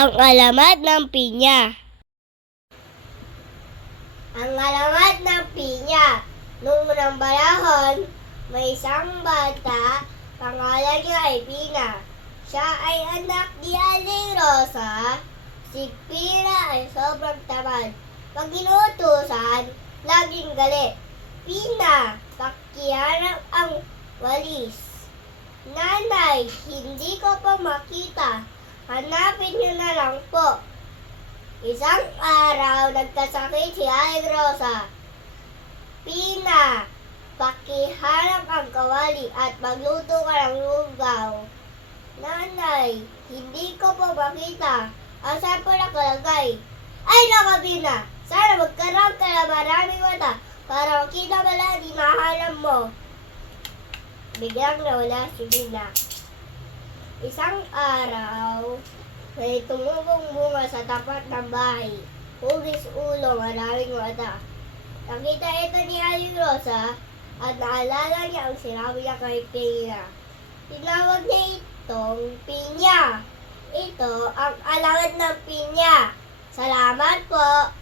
Ang alamat ng pinya. Ang alamat ng pinya. Noong unang panahon, may isang bata, pangalan niya ay Pina. Siya ay anak ni Aling Rosa. Si Pina ay sobrang tamad. Pag inuutusan, laging galit. Pina, pakihanap ang walis. Nanay, hindi ko pa makita. Hanapin niyo na lang po. Isang araw, nagkasakit si Aling Rosa. Pina, pakihanap ang kawali at magluto ka ng lugaw. Nanay, hindi ko pa makita. Asan po nakalagay? Ay, naka Pina! Sana magkaroon ka na maraming mata para makita mo lang di mahalam mo. Biglang nawala si Pina. Isang araw, may tumubong bunga sa tapat ng bahay. Hugis ulo, maraming mata. Nakita ito ni Aling Rosa at naalala niya ang sinabi niya kay Pina. Tinawag niya itong pinya. Ito ang alamat ng pinya. Salamat po!